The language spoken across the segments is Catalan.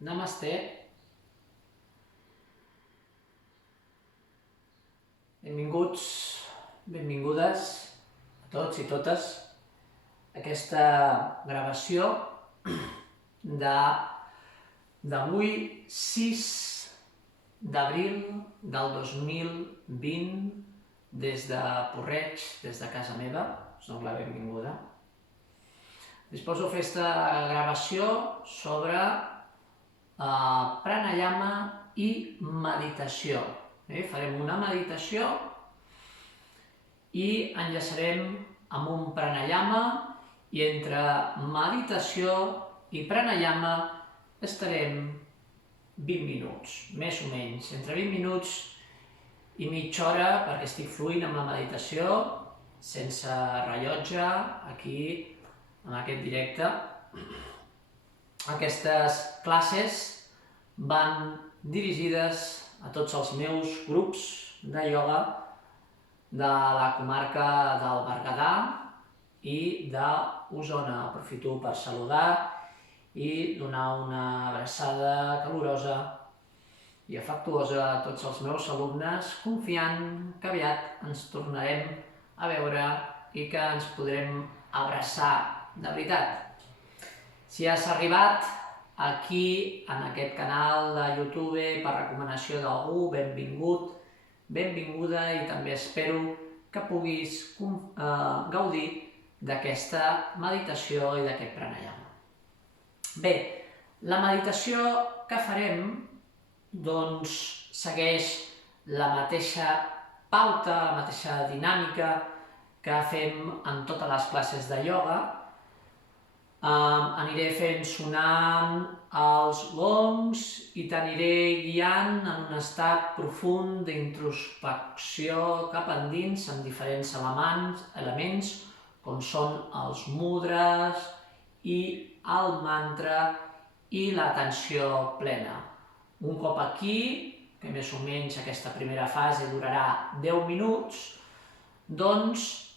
Namasté. Benvinguts, benvingudes a tots i totes a aquesta gravació d'avui 6 d'abril del 2020 des de Porreig, des de casa meva. Us dono la benvinguda. Disposo a fer aquesta gravació sobre pranayama i meditació. Farem una meditació i enllaçarem amb un pranayama i entre meditació i pranayama estarem 20 minuts, més o menys, entre 20 minuts i mitja hora, perquè estic fluint amb la meditació, sense rellotge, aquí, en aquest directe. Aquestes classes van dirigides a tots els meus grups de ioga de la comarca del Berguedà i d'Osona. Aprofito per saludar i donar una abraçada calorosa i afectuosa a tots els meus alumnes, confiant que aviat ens tornarem a veure i que ens podrem abraçar de veritat. Si has arribat aquí, en aquest canal de YouTube, per recomanació d'algú, benvingut, benvinguda, i també espero que puguis gaudir d'aquesta meditació i d'aquest pranayama. Bé, la meditació que farem doncs segueix la mateixa pauta, la mateixa dinàmica que fem en totes les classes de ioga. Aniré fent sonant els gongs i t'aniré guiant en un estat profund d'introspecció cap endins amb diferents elements com són els mudres i el mantra i l'atenció plena. Un cop aquí, que més o menys aquesta primera fase durarà 10 minuts, doncs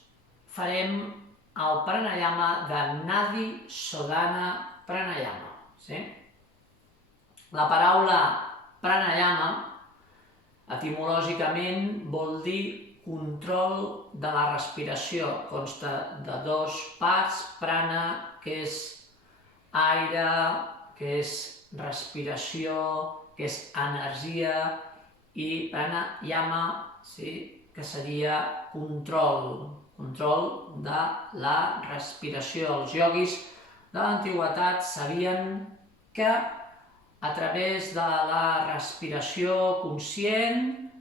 farem el pranayama de Nadi Shodhana Pranayama. La paraula pranayama etimològicament vol dir control de la respiració. Consta de dos parts, prana, que és aire, que és respiració, que és energia, i pranayama, que seria control de la respiració. Els ioguis de l'antiguitat sabien que a través de la respiració conscient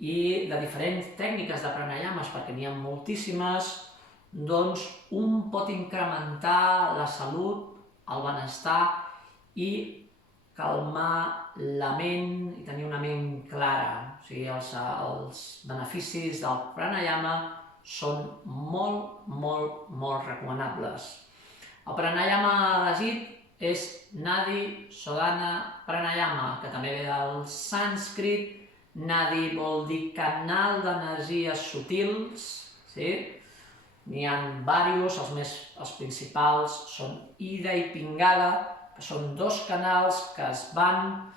i de diferents tècniques de pranayames, perquè n'hi ha moltíssimes, doncs un pot incrementar la salut, el benestar i calmar la ment i tenir una ment clara. Els beneficis del pranayama són molt recomanables. El pranayama elegit és Nadi Shodhana Pranayama, que també ve del sànscrit. Nadi vol dir canal d'energies sutils. N'hi ha diversos, els principals són Ida i Pingala, que són dos canals que es van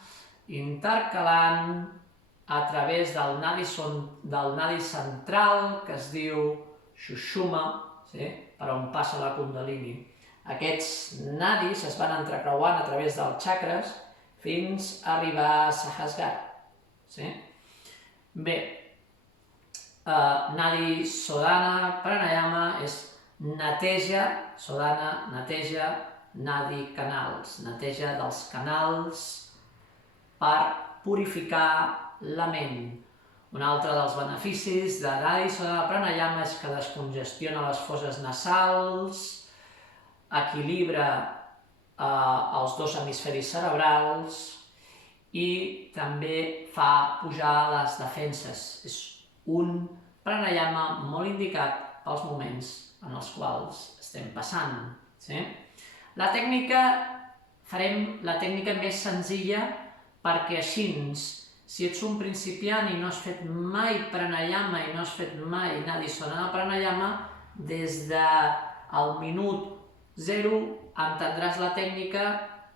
intercalant a través del nadi central, que es diu Sushumna, per on passa la Kundalini. Aquests nadis es van entrecreuant a través dels xakres fins a arribar a Sahasrara. Bé, Nadi Shodhana Pranayama és neteja, Shodhana, neteja, nadi, canals, neteja dels canals per purificar la ment. Un altre dels beneficis de Nadi Shodhana Pranayama és que descongestiona les fosses nasals, equilibra els dos hemisferis cerebrals i també fa pujar les defenses. És un pranayama molt indicat pels moments en els quals estem passant. La tècnica, farem la tècnica més senzilla perquè així, si ets un principiant i no has fet mai pranayama i no has fet mai Nadi Shodhana Pranayama, des del minut 0 entendràs la tècnica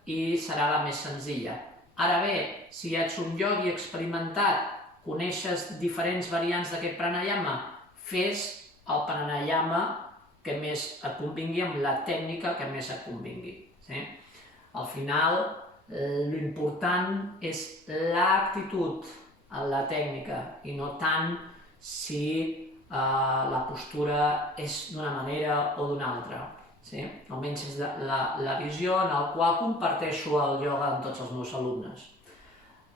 i serà la més senzilla. Ara bé, si ets un iogui experimentat, coneixes diferents variants d'aquest pranayama, fes el pranayama que més et convingui amb la tècnica que més et convingui. Al final, l'important és l'actitud en la tècnica i no tant si la postura és d'una manera o d'una altra. Almenys és la visió en la qual comparteixo el ioga amb tots els meus alumnes.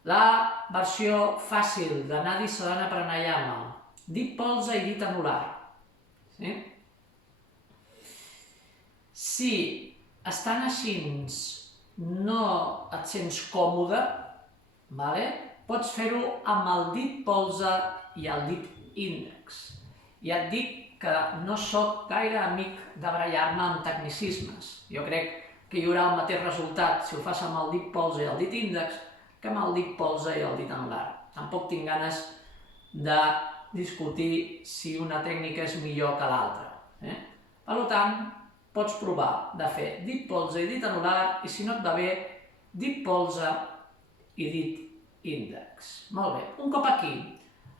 La versió fàcil de Nadi Sadhana Pranayama, dit polze i dit anular. Si estant així no et sents còmode, pots fer-ho amb el dit polze i el dit índex. Ja et dic que no sóc gaire amic de barallar-me amb tecnicismes. Jo crec que hi haurà el mateix resultat si ho fas amb el dit polze i el dit índex que amb el dit polze i el dit anular. Tampoc tinc ganes de discutir si una tècnica és millor que l'altra. Per tant, pots provar de fer dit polze i dit anular i si no et va bé, dit polze i dit índex. Molt bé, un cop aquí.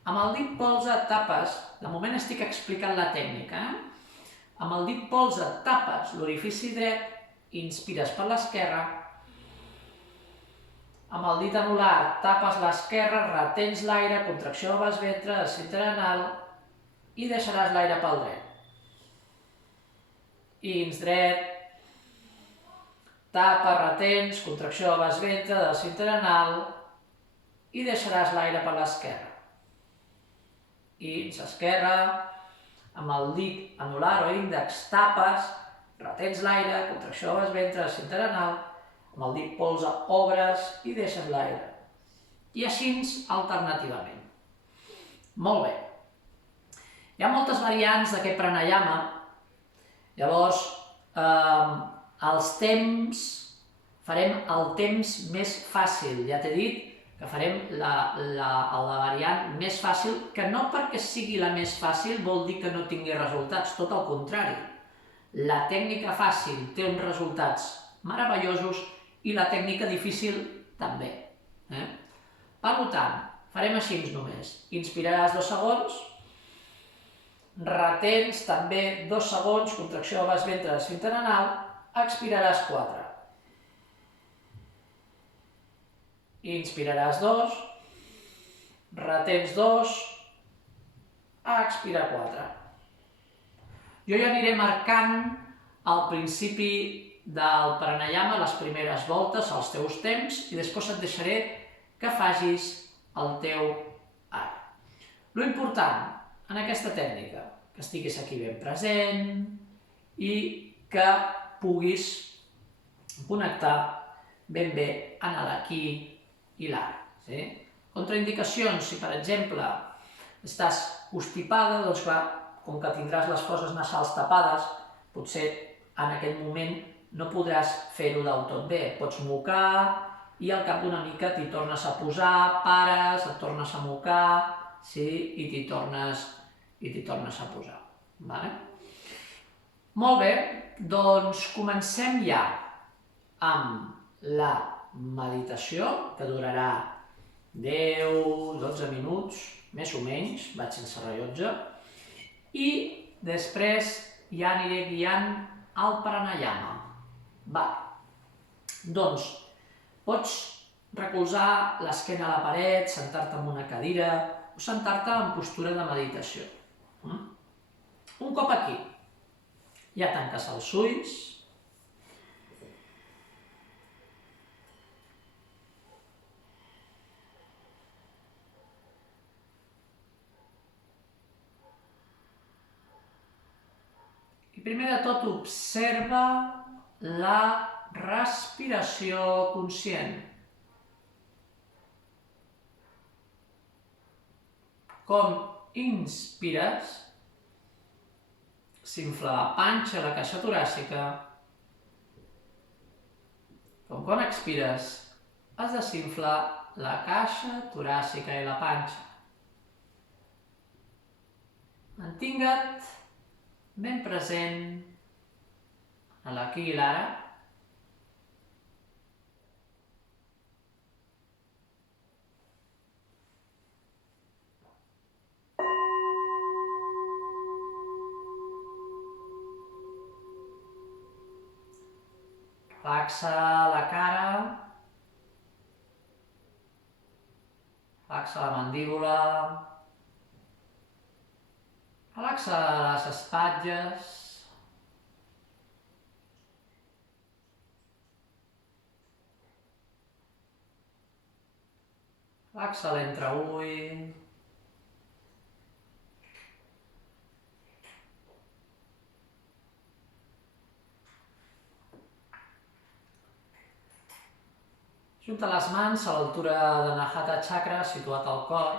Amb el dit polze tapes, de moment estic explicant la tècnica, amb el dit polze tapes l'orifici dret, inspires per l'esquerra, amb el dit anular tapes l'esquerra, retens l'aire, contracció del vas ventre, descintre anal i deixaràs l'aire pel dret. Ins dret, tapa, retens, contracció del vas ventre, descintre anal i deixaràs l'aire per l'esquerra. Ins esquerra, amb el dit anular o índex tapes, retens l'aire, contracció del vas ventre, descintre anal, amb el dit polze obres i deixes l'aire. I així alternativament. Molt bé. Hi ha moltes variants d'aquest pranayama. Llavors, els temps, farem el temps més fàcil. Ja t'he dit que farem la variant més fàcil, que no perquè sigui la més fàcil vol dir que no tingui resultats, tot el contrari. La tècnica fàcil té uns resultats meravellosos i la tècnica difícil també. Per tant, farem així només. Inspiraràs 2 segons, retens també 2 segons, contracció del vas ventre, descintre anal, expiraràs 4. Inspiraràs 2, retens 2, expira 4. Jo ja aniré marcant al principi del pranayama les primeres voltes, els teus temps, i després et deixaré que facis el teu ara. L'important en aquesta tècnica, que estiguis aquí ben present i que puguis connectar ben bé en l'aquí i l'ara. Contraindicacions, si per exemple estàs constipada, doncs clar, com que tindràs les fosses nasals tapades, potser en aquell moment no podràs fer-ho del tot bé. Pots mocar i al cap d'una mica t'hi tornes a posar, pares, et tornes a mocar, i t'hi tornes a posar. Molt bé, doncs comencem ja amb la meditació, que durarà 10-12 minuts, més o menys, vaig sense rellotge, i després ja aniré guiant el pranayama. Doncs pots recolzar l'esquena a la paret, sentar-te en una cadira o sentar-te en postura de meditació. Un cop aquí, ja tanques els ulls, i primer de tot observa la respiració conscient. Com inspires, s'infla la panxa, la caixa toràcica. Com quan expires, es desinfla la caixa toràcica i la panxa. Mantinga't ben present a l'aquí i l'ara. Relaxa la cara, relaxa la mandíbula, relaxa les espatlles, relaxa l'entreull, junta les mans a l'altura de Anahata Chakra, situat al cor.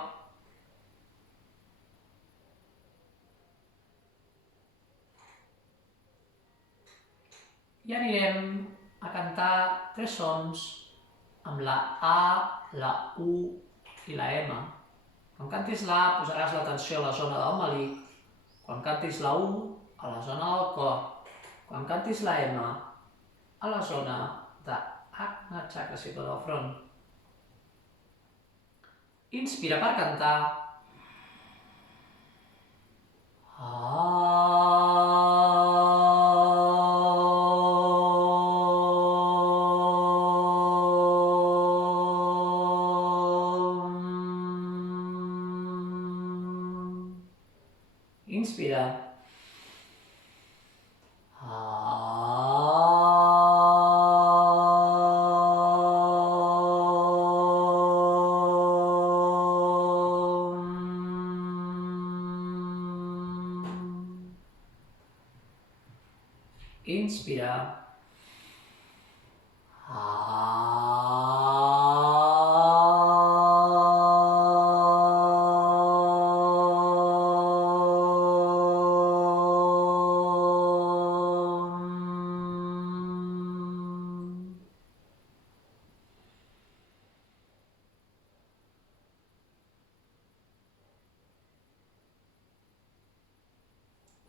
I anirem a cantar 3 sons amb la A, la U i la M. Quan cantis la A posaràs l'atenció a la zona del melic, quan cantis la U a la zona del cor, quan cantis la M a la zona de Ajna Chakra situat al front. Inspira per cantar. Inspira. Inspira.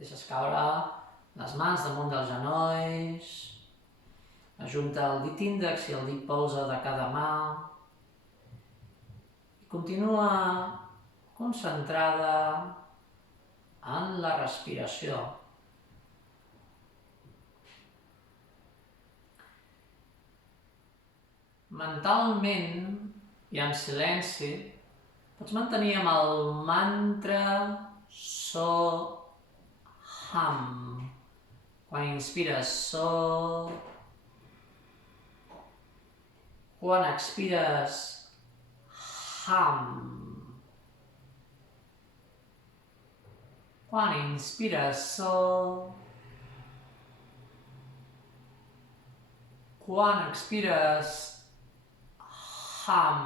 Deixes caure les mans damunt dels genolls, ajunta el dit índex i el dit polze de cada mà i continua concentrada en la respiració. Mentalment i en silenci pots mantenir amb el mantra So Ham. Quan inspires So, quan expires Ham. Quan inspires So, quan expires Ham.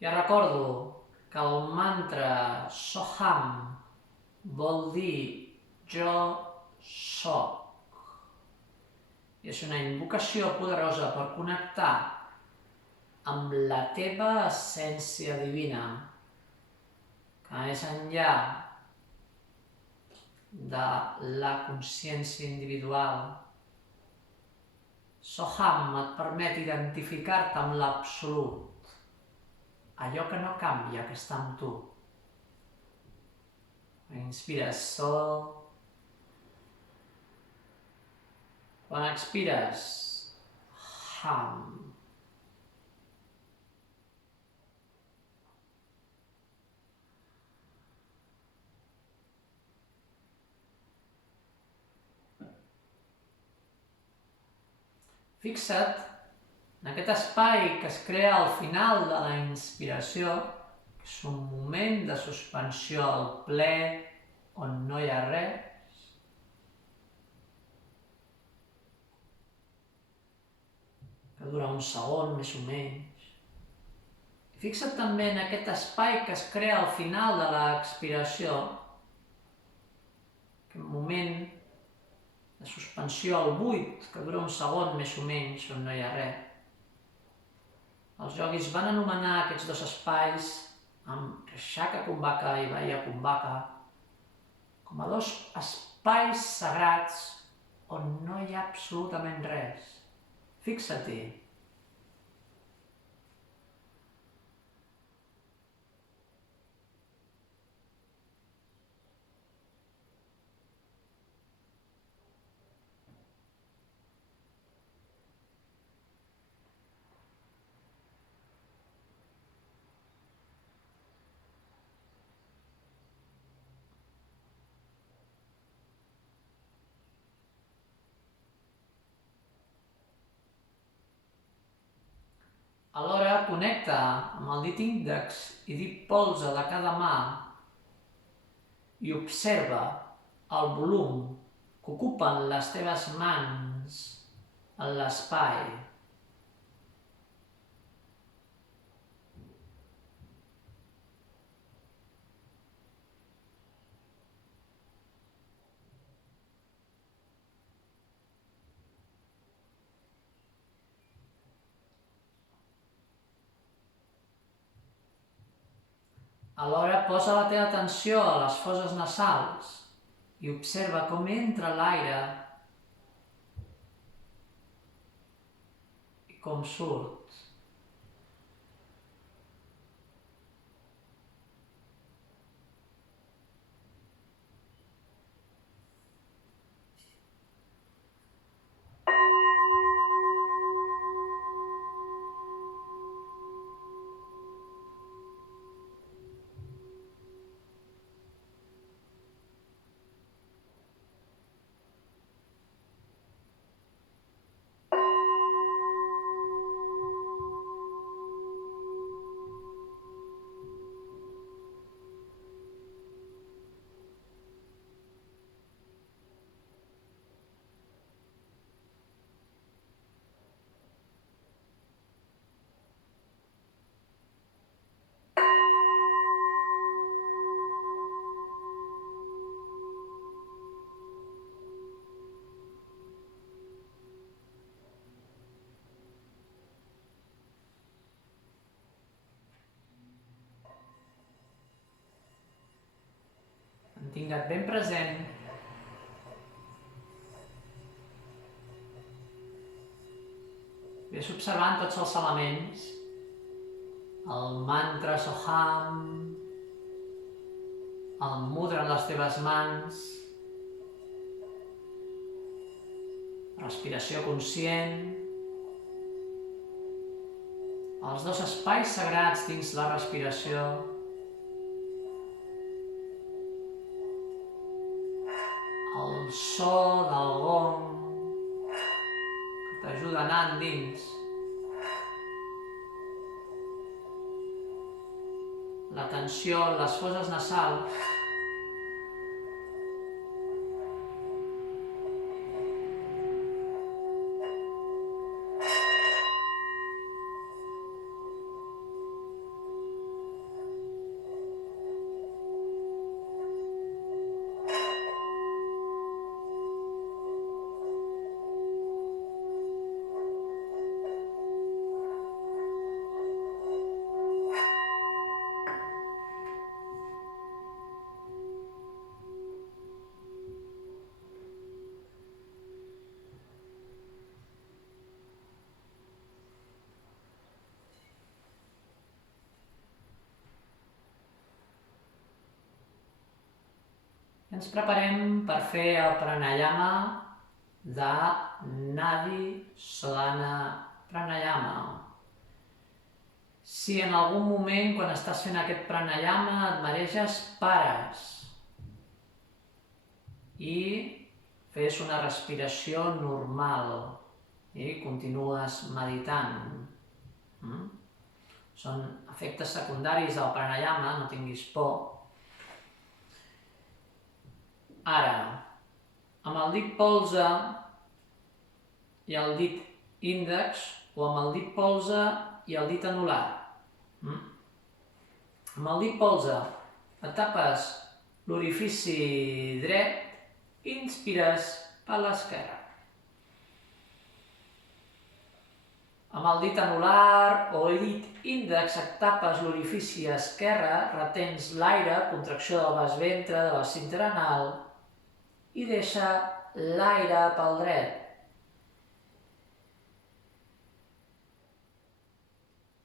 Ja recordo que el mantra Soham vol dir jo soc. I és una invocació poderosa per connectar amb la teva essència divina, que més enllà de la consciència individual, Soham et permet identificar-te amb l'absolut, allò que no canvia, que està amb tu. Inspires So, quan expires Ham. Fixa't en aquest espai que es crea al final de la inspiració, que és un moment de suspensió al ple on no hi ha res. Que dura un segon, més o menys. I fixa't també en aquest espai que es crea al final de l'expiració, que un moment de suspensió al buit, que dura un segon més o menys, on no hi ha res. Els ioguis van anomenar aquests dos espais amb Rishaka Kumbhaka i Vaya Kumbhaka com a dos espais sagrats on no hi ha absolutament res. Fixa-t'hi. Alhora connecta amb el dit índex i dit polze de cada mà i observa el volum que ocupen les teves mans en l'espai. Alhora posa la teva atenció a les fosses nasals i observa com entra l'aire i com surt. Mantinga't ben present. Ves observant tots els elements, el mantra Soham, el mudra en les teves mans, respiració conscient, els dos espais sagrats dins la respiració, el so del gong que t'ajuda a anar endins, la tensió en les fosses nasals, ens preparem per fer el pranayama de Nadi Shodhana Pranayama. Si en algun moment, quan estàs fent aquest pranayama, et mareges, pares i fes una respiració normal i continues meditant. Són efectes secundaris del pranayama, no tinguis por. Ara, amb el dit polze i el dit índex o amb el dit polze i el dit anular. Amb el dit polze et tapes l'orifici dret i inspires per l'esquerra. Amb el dit anular o el dit índex et tapes l'orifici esquerre, retens l'aire, contracció del vas ventre, de la cintura anal, i deixa l'aire pel dret.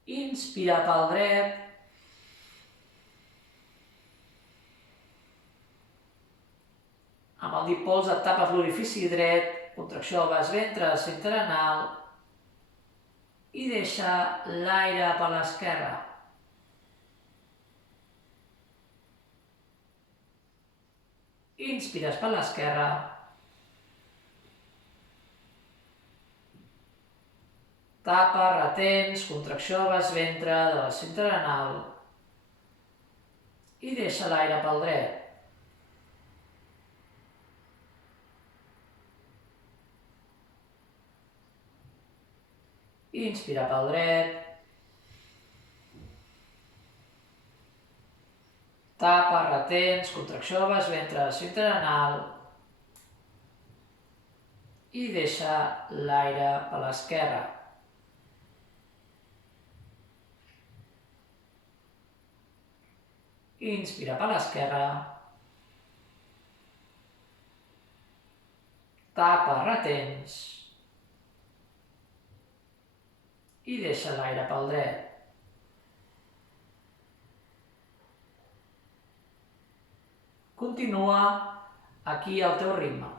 Inspira pel dret. Amb el dit polze et tapes l'orifici dret, contracció del vas ventre, cintura anal, i deixa l'aire per l'esquerra. Inspires per l'esquerra. Tapa, retens, contracció de bas ventre, de l'esfínter anal i deixa l'aire pel dret. Inspira pel dret. Tapa, retens, contracció de bas ventre, esfínter anal i deixa l'aire per l'esquerra. Inspira per l'esquerra. Tapa, retens i deixa l'aire pel dret. Continua aquí al teu ritme.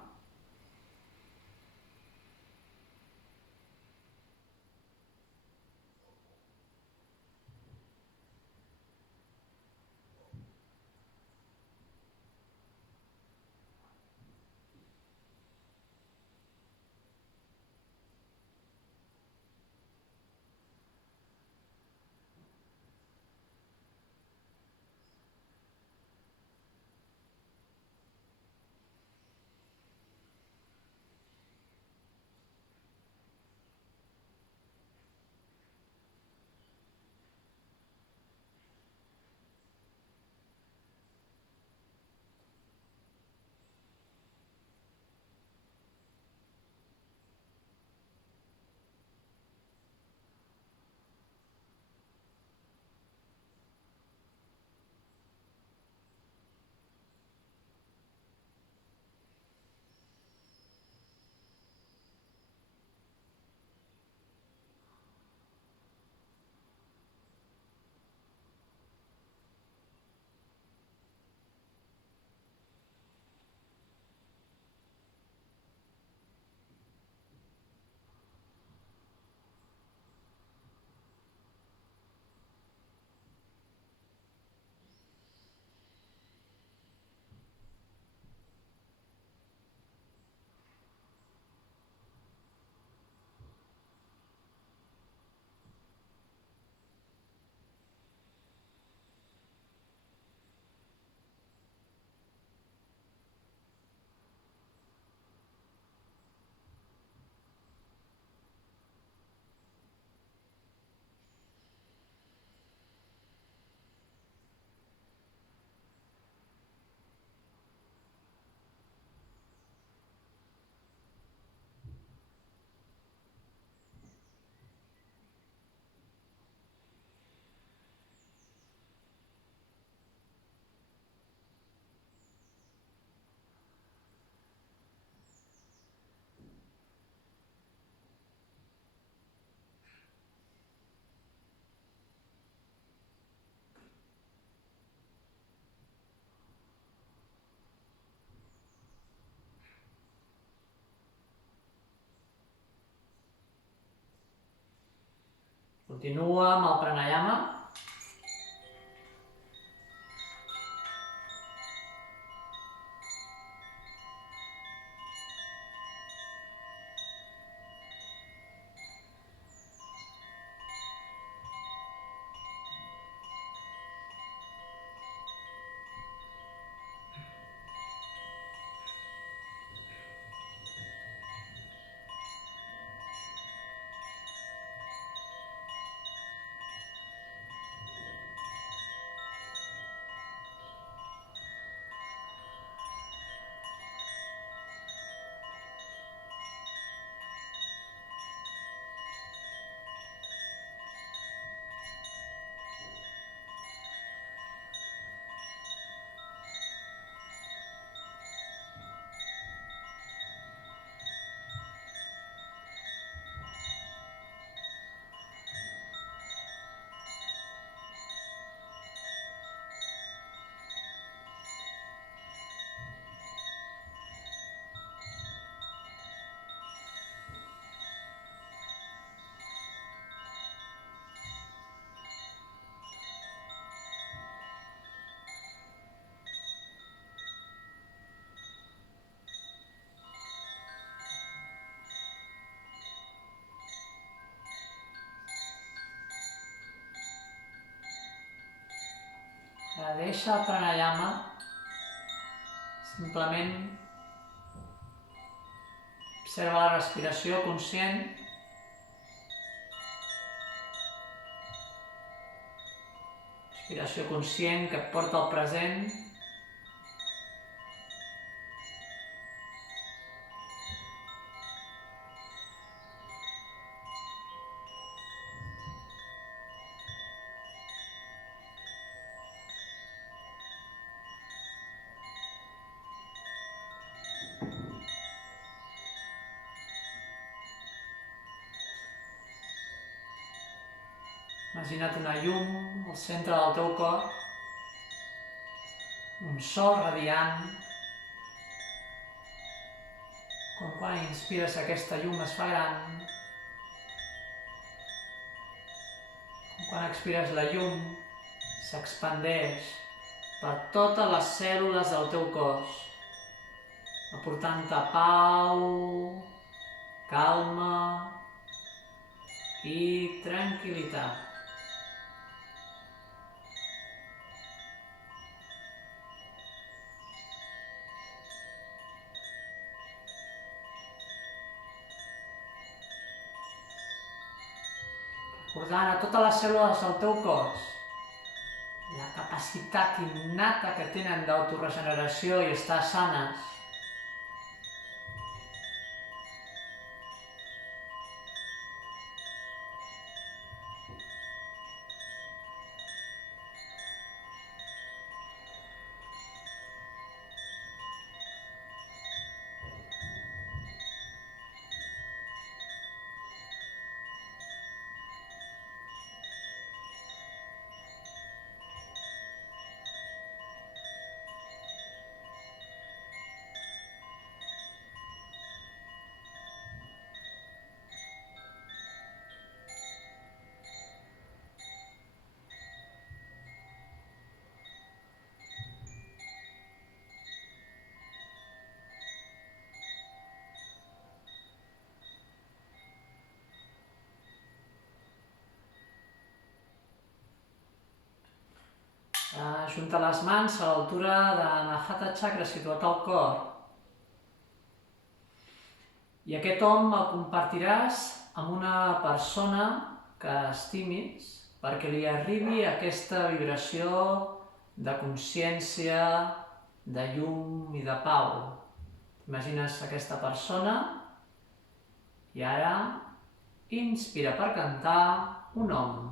Continua amb el pranayama. deixa el pranayama, simplement observa la respiració conscient. Respiració conscient que et porta al present. Imagina't una llum al centre del teu cor, un sol radiant. Com quan inspires aquesta llum es fa gran, com quan expires la llum s'expandeix per totes les cèl·lules del teu cos, aportant-te pau, calma i tranquil·litat. Recordant a totes les cèl·lules del teu cos la capacitat innata que tenen d'autoregeneració i estar sanes. Junta les mans a l'altura de l'Anahata Chakra situat al cor. I aquest om el compartiràs amb una persona que estimis perquè li arribi aquesta vibració de consciència, de llum i de pau. Imagines aquesta persona i ara inspira per cantar un om.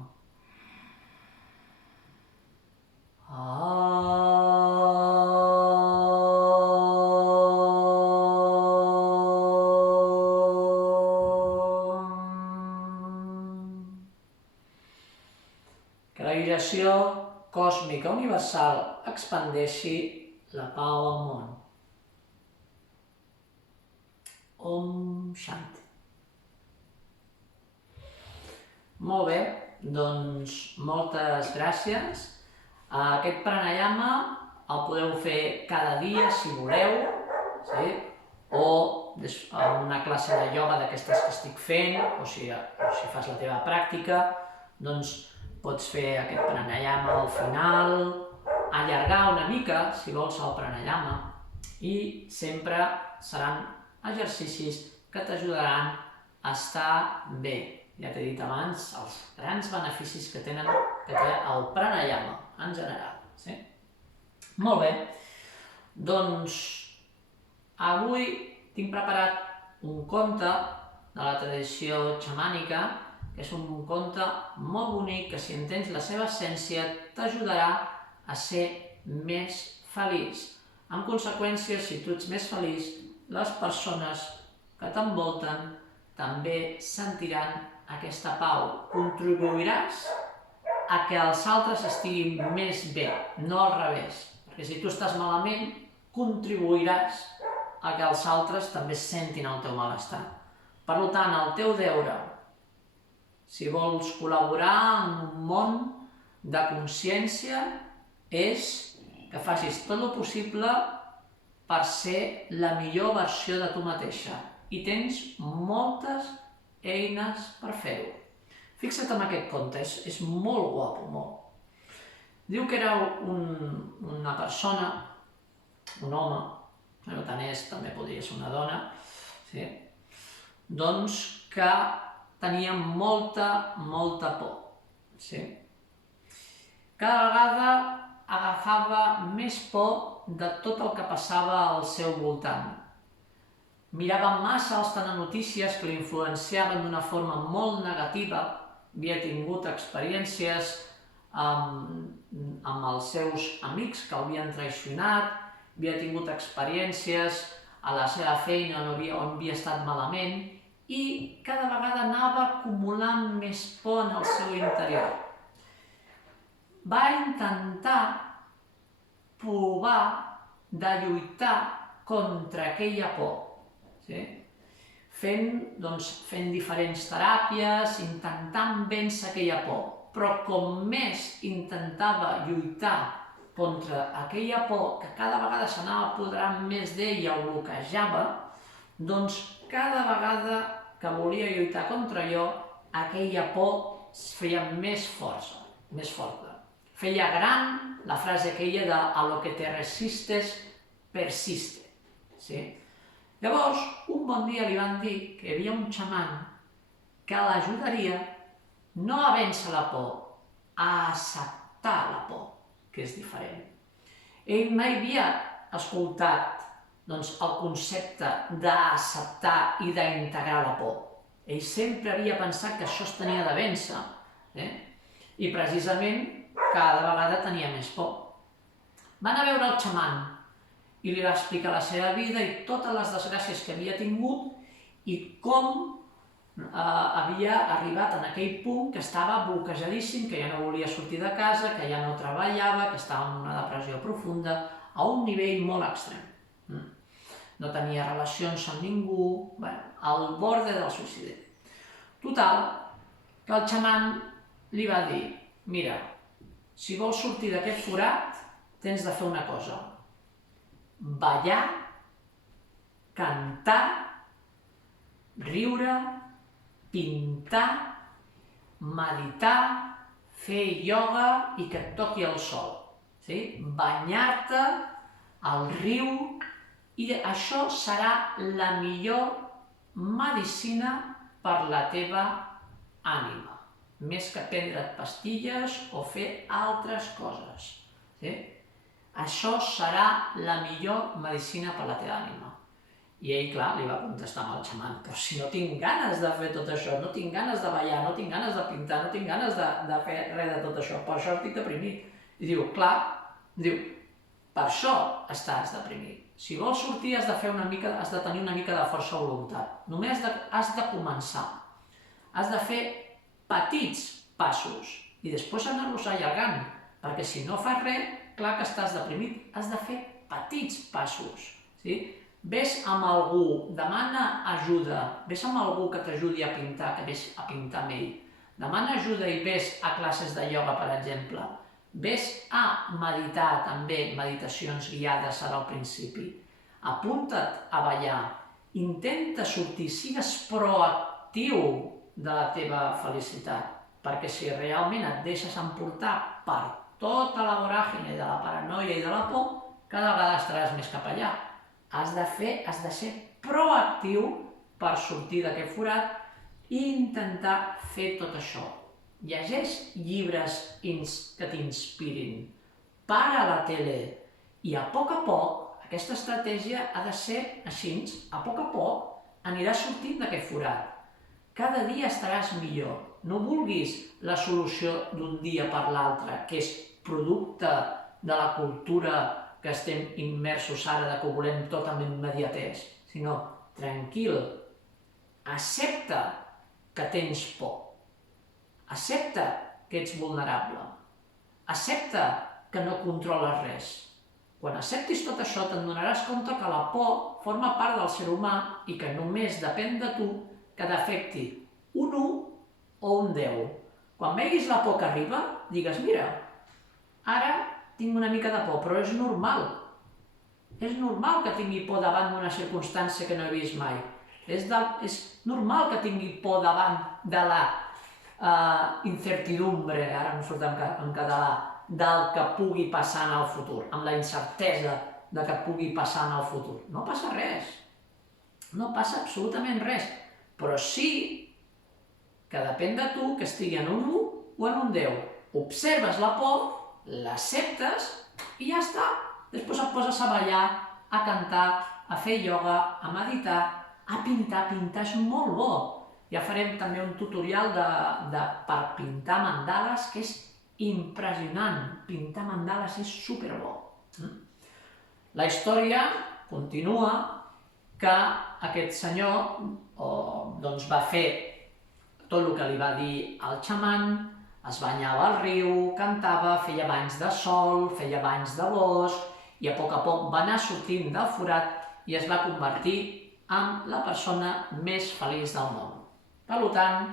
Que la vibració còsmica universal expandeixi la pau al món. Om Shanti. Molt bé, doncs moltes gràcies. Aquest pranayama el podeu fer cada dia si voleu, sí? O en una classe de ioga d'aquestes que estic fent, o si fas la teva pràctica, doncs pots fer aquest pranayama al final, allargar una mica si vols el pranayama, i sempre seran exercicis que t'ajudaran a estar bé. Ja t'he dit abans els grans beneficis que té el pranayama en general. Sí? Molt bé, doncs avui tinc preparat un conte de la tradició xamànica, que és un conte molt bonic que si entens la seva essència t'ajudarà a ser més feliç. En conseqüència, si tu ets més feliç, les persones que t'envolten també sentiran aquesta pau. Contribuiràs a que els altres estiguin més bé, no al revés. Perquè si tu estàs malament, contribuiràs a que els altres també sentin el teu malestar. Per tant, el teu deure, si vols col·laborar en un món de consciència, és que facis tot el possible per ser la millor versió de tu mateixa. I tens moltes eines per fer-ho. Fixa't en aquest conte, és molt guapo, molt. Diu que era una persona, un home, no tant és, també podria ser una dona, sí? Doncs que tenia molta por. Sí? Cada vegada agafava més por de tot el que passava al seu voltant. Mirava massa els telenotícies que l'influenciaven d'una forma molt negativa, havia tingut experiències amb els seus amics que l'havien traicionat, havia tingut experiències a la seva feina on havia estat malament i cada vegada anava acumulant més por en el seu interior. Va intentar provar de lluitar contra aquella por, sí? Fent diferents teràpies, intentant vèncer aquella por. Però com més intentava lluitar contra aquella por, que cada vegada s'anava apoderant més d'ell i el bloquejava, doncs cada vegada que volia lluitar contra allò, aquella por es feia més forta. Feia gran la frase aquella de "a lo que te resistes, persiste". Sí? Llavors, un bon dia li van dir que hi havia un xaman que l'ajudaria no a vèncer la por, a acceptar la por, que és diferent. Ell mai havia escoltat el concepte d'acceptar i d'integrar la por. Ell sempre havia pensat que això es tenia de vèncer. I precisament cada vegada tenia més por. Va anar a veure el xaman i li va explicar la seva vida i totes les desgràcies que havia tingut i com havia arribat en aquell punt que estava bloquejadíssim, que ja no volia sortir de casa, que ja no treballava, que estava en una depressió profunda, a un nivell molt extrem. No tenia relacions amb ningú, al borde del suïcidi. Total, que el xaman li va dir: mira, si vols sortir d'aquest forat, tens de fer una cosa: ballar, cantar, riure, pintar, meditar, fer ioga i que et toqui el sol. Banyar-te al riu, i això serà la millor medicina per la teva ànima, més que prendre't pastilles o fer altres coses. Això serà la millor medicina per la teva ànima. I ell, clar, li va contestar amb el xaman: però si no tinc ganes de fer tot això, no tinc ganes de ballar, no tinc ganes de pintar, no tinc ganes de fer res de tot això, per això estic deprimit. I diu: clar, per això estàs deprimit. Si vols sortir has de tenir una mica de força de voluntat. Només has de començar. Has de fer petits passos i després anar-los allargant, perquè si no fas res, clar que estàs deprimit. Has de fer petits passos. Ves amb algú, demana ajuda, ves amb algú que t'ajudi a pintar, que ves a pintar amb ell. Demana ajuda i ves a classes de ioga, per exemple. Ves a meditar també, meditacions guiades ara al principi. Apunta't a ballar, intenta sortir, sigues proactiu de la teva felicitat, perquè si realment et deixes emportar per tota la voràgine de la paranoia i de la por, cada vegada estaràs més cap allà. Has de ser proactiu per sortir d'aquest forat i intentar fer tot això. Llegeix llibres que t'inspirin, para la tele i a poc aquesta estratègia ha de ser així, a poc aniràs sortint d'aquest forat. Cada dia estaràs millor. No vulguis la solució d'un dia per l'altre, que és producte de la cultura que estem immersos ara, que ho volem tot amb immediatesa, sinó tranquil, accepta que tens por, accepta que ets vulnerable, accepta que no controles res. Quan acceptis tot això t'adonaràs compte que la por forma part del ser humà i que només depèn de tu que t'afecti un 1 o un 10. Quan veguis la por que arriba, digues: mira, ara tinc una mica de por, però és normal. És normal que tingui por davant d'una circumstància que no he vist mai. És normal que tingui por davant de la incertidumbre, ara no surt en català, del que pugui passar en el futur, amb la incertesa de que pugui passar en el futur. No passa res. No passa absolutament res. Però sí que depèn de tu que estigui en un 1 o en un 10. Observes la por, l'acceptes i ja està. Després et poses a ballar, a cantar, a fer ioga, a meditar, a pintar. Pintar és molt bo. Ja farem també un tutorial per pintar mandales, que és impressionant. Pintar mandales és superbo. La història continua que aquest senyor va fer tot el que li va dir el xaman, es banyava al riu, cantava, feia banys de sol, feia banys de bosc i a poc va anar sortint del forat i es va convertir en la persona més feliç del món. Per tant,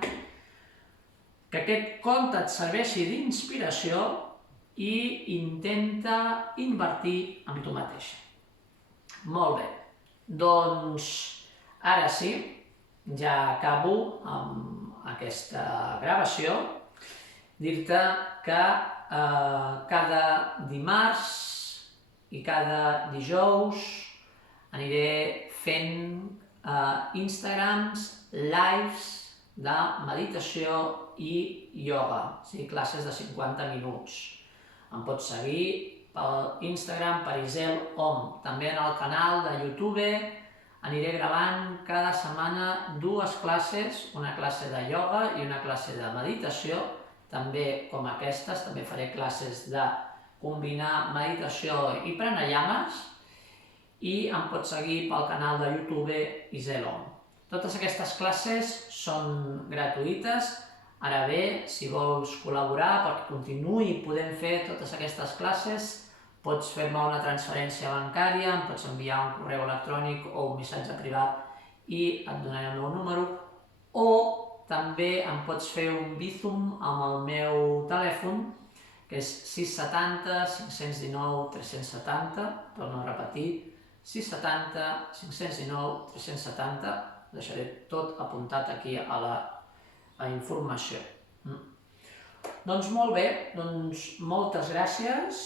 que aquest conte et serveixi d'inspiració i intenta invertir en tu mateix. Molt bé, doncs ara sí, ja acabo amb aquesta gravació. Dir-te que cada dimarts i cada dijous aniré fent Instagrams, lives de meditació i ioga, o sigui, classes de 50 minuts. Em pots seguir per Instagram, per Isel Om. També en el canal de YouTube aniré gravant cada setmana 2 classes, una classe de ioga i una classe de meditació. També, com aquestes, també faré classes de combinar meditació i pranayames i em pots seguir pel canal de YouTube Isel Om. Totes aquestes classes són gratuïtes. Ara bé, si vols col·laborar perquè continuï podent fer totes aquestes classes, pots fer-me una transferència bancària, em pots enviar un correu electrònic o un missatge privat i et donaré el meu número, o també em pots fer un Bizum amb el meu telèfon, que és 670 519 370, torno a repetir, 670 519 370, deixaré tot apuntat aquí a la informació. Doncs molt bé, doncs moltes gràcies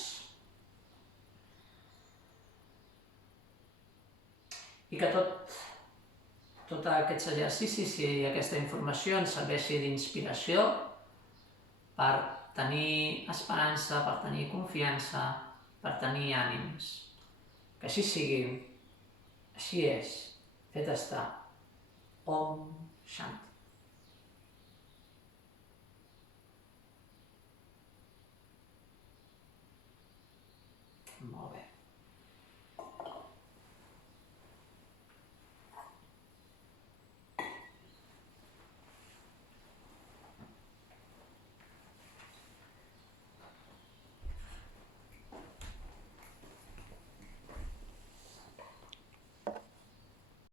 i que tots aquests exercicis i aquesta informació ens serveixi d'inspiració per tenir esperança, per tenir confiança, per tenir ànims. Que així sigui, així és, fet està. Om Shanti. Molt bé.